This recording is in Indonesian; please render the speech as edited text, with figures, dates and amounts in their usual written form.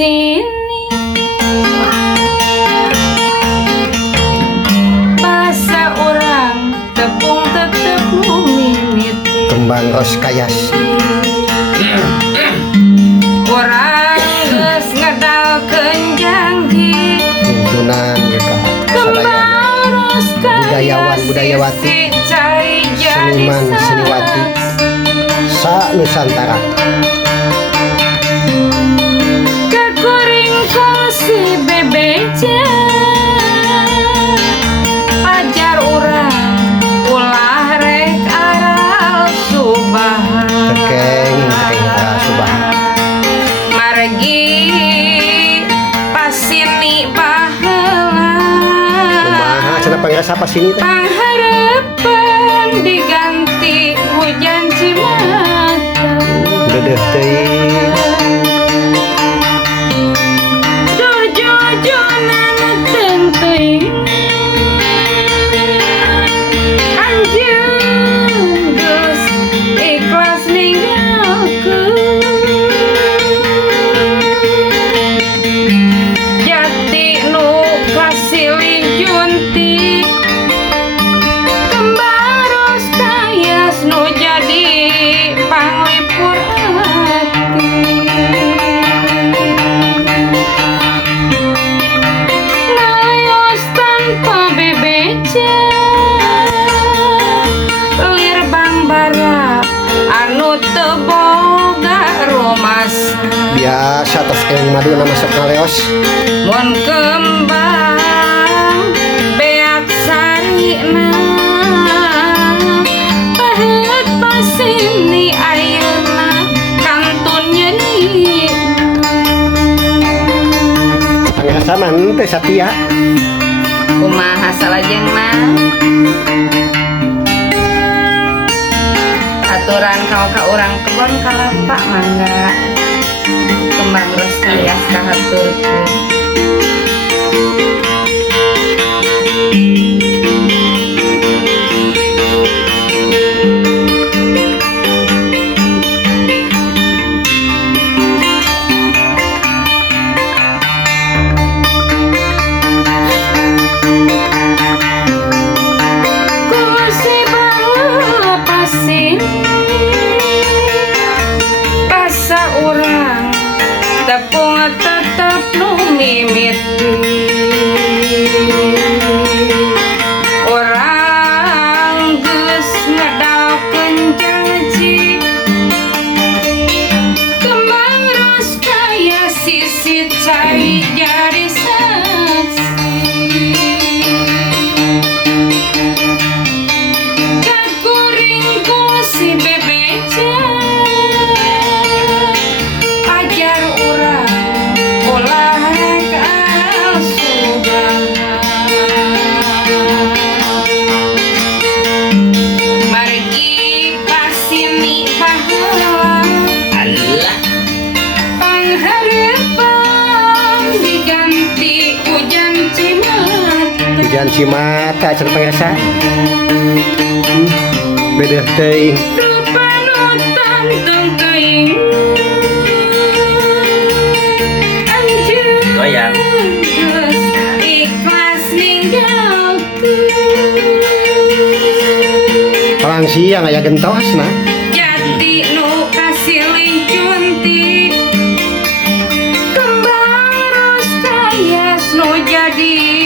sini bahasa orang tepung tetep mimiti kembang ros kayas orang geus ngedalkeun janji tuntunan juga kembang ros budayawan budayawati seniman seniwati sa Nusantara kekuring si bebeja ajar orang ulah rek aral subahan tekeng subahan margi pasini paheula kumaha cenah pangrasa pasini teh pangharapan diganti hujan cimata dedeh teuing jojojonan tenteng anjeun geus ikhlas ninggalkeun jati nu kasilih junti kembaros kayas nu jadi panglipur hati ngayos tanpa bebeja lir bang bara anu teu boga rumasa biasa tos eng madu nama sok ngaleos mun kembang beak sarina pahet pasini ayeuna kantun nyeuni pangrasa man teh satia kumaha salajengna aturan kau ka urang kebon kalapa mangga kembang ros kayas kahaturkeun kusi baheula pasini rasa urang tepung tetep nu mimiti orang geus ngedalkeun janji kembang ros kaya sisi cai jadi saksi kakuring si bebeja ajar urang ulah rek aral subahan margi pasini paheula Allah pangharapan diganti hujan cimata hujan cimata cenah pangrasa bedeh teuing panutan tengkeing anjeun Goyang. geus ikhlas ninggalkeun orang siang aya gentosna jati nu kasilih junti kembang ros kayas nu jadi